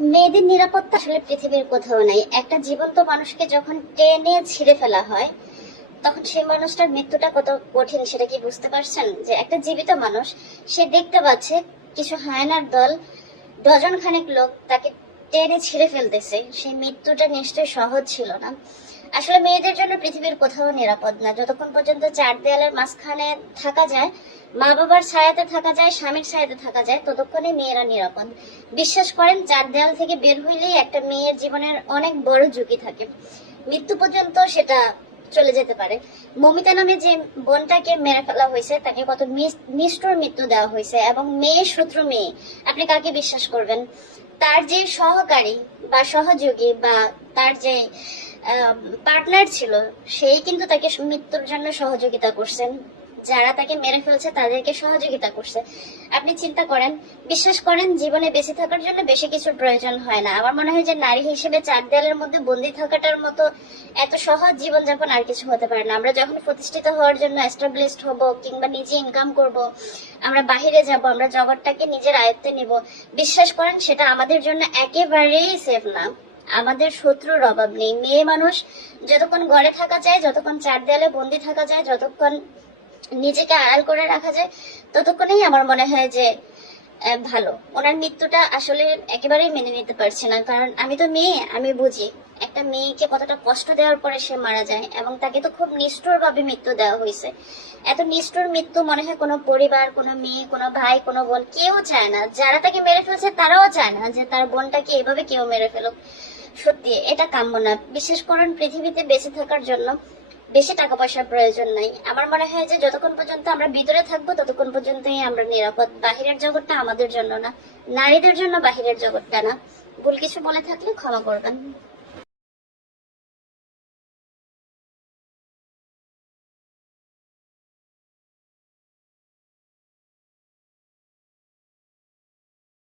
মেয়েদের নিরাপত্তা আসলে পৃথিবীর কোথাও নাই। একটা জীবন্ত মানুষকে যখন টেনে ছিঁড়ে ফেলা হয়, তখন সেই মানুষটার মৃত্যুটা কত কঠিন সেটা কি বুঝতে পারছেন? যে একটা জীবিত মানুষ, সে দেখতে পাচ্ছে কিছু হায়নার দল ডজন খানেক লোক তাকে টেনে ছিঁড়ে ফেলতেছে। সেই মৃত্যুটা নিশ্চয়ই সহজ ছিল না। আসলে মেয়েদের জন্য পৃথিবীর কোথাও নিরাপদ না। যতক্ষণ পর্যন্ত চার দেয়ালের মাঝখানে থাকা যায় মা বাবার ছায়াতে থাকা যায়, স্বামীর ছায়াতে থাকা যায়, ততক্ষণে মেয়েরা নিরাপদ। বিশ্বাস করেন, চার দেয়াল থেকে বের হইলেই একটা মেয়ের জীবনের অনেক বড় ঝুঁকি থাকে। মৃত্যু পর্যন্ত সেটা চলে যেতে পারে। মমিতা নামে যে বোনটাকে মেরে ফেলা হয়েছে, তাকে কত নিষ্ঠুর মৃত্যু দেওয়া হয়েছে এবং মেয়ে শত্রু মেয়ে। আপনি কাকে বিশ্বাস করবেন? তার যে সহকারী বা সহযোগী বা তার যে পার্টনার ছিল, সেই কিন্তু তাকে মৃত্যুর জন্য সহযোগিতা করছেন। যারা তাকে মেরে ফেলছে, তাদেরকে সহযোগিতা করছে। আপনি চিন্তা করেন, বিশ্বাস করেন, জীবনে বেঁচে থাকার জন্য বেশি কিছুর প্রয়োজন হয় না। আমার মনে হয় যে নারী হিসেবে চার দেয়ালের মধ্যে বন্দি থাকাটার মতো এত সহজ জীবনযাপন আর কিছু হতে পারে না। আমরা যখন প্রতিষ্ঠিত হওয়ার জন্য এস্টাবলিশড হব, কিংবা নিজে ইনকাম করব, আমরা বাহিরে যাব, আমরা জগৎটাকে নিজের আয়ত্তে নিব, বিশ্বাস করেন, সেটা আমাদের জন্য একেবারেই সেফ না। আমাদের শত্রুর অভাব নেই। মেয়ে মানুষ যতক্ষণ ঘরে থাকা যায়, যতক্ষণ চার দেয়ালে বন্দি থাকা যায়, যতক্ষণ নিজেকে আড়াল করে রাখা যায়, ততক্ষণেই আমার মনে হয় যে ভালো। ওনার মৃত্যুটা আসলে একেবারেই মেনে নিতে পারছি না, কারণ আমি তো মেয়ে, আমি বুঝি। একটা মেয়েকে কতটা কষ্ট দেওয়ার পরে সে মারা যায়, এবং তাকে তো খুব নিষ্ঠুর ভাবে মৃত্যু দেওয়া হয়েছে। এত নিষ্ঠুর মৃত্যু মনে হয় কোনো পরিবার, কোনো মেয়ে, কোনো ভাই, কোনো বোন, কেউ চায় না। যারা তাকে মেরে ফেলছে, তারাও চায় না যে তার বোনটাকে এভাবে কেউ মেরে ফেলুক। সত্যি এটা কাম্য না। বিশেষ করেন পৃথিবীতে বেঁচে থাকার জন্য বেশি টাকা পয়সার প্রয়োজন নাই। আমার মনে হয় যে যতক্ষণ পর্যন্ত আমরা ভিতরে থাকব, ততক্ষণ পর্যন্তই আমরা নিরাপদ। বাহিরের জগৎটা আমাদের জন্য না। নারীদের জন্য বাহিরের জগৎটা না। ভুল কিছু বলে থাকলে ক্ষমা করবেন।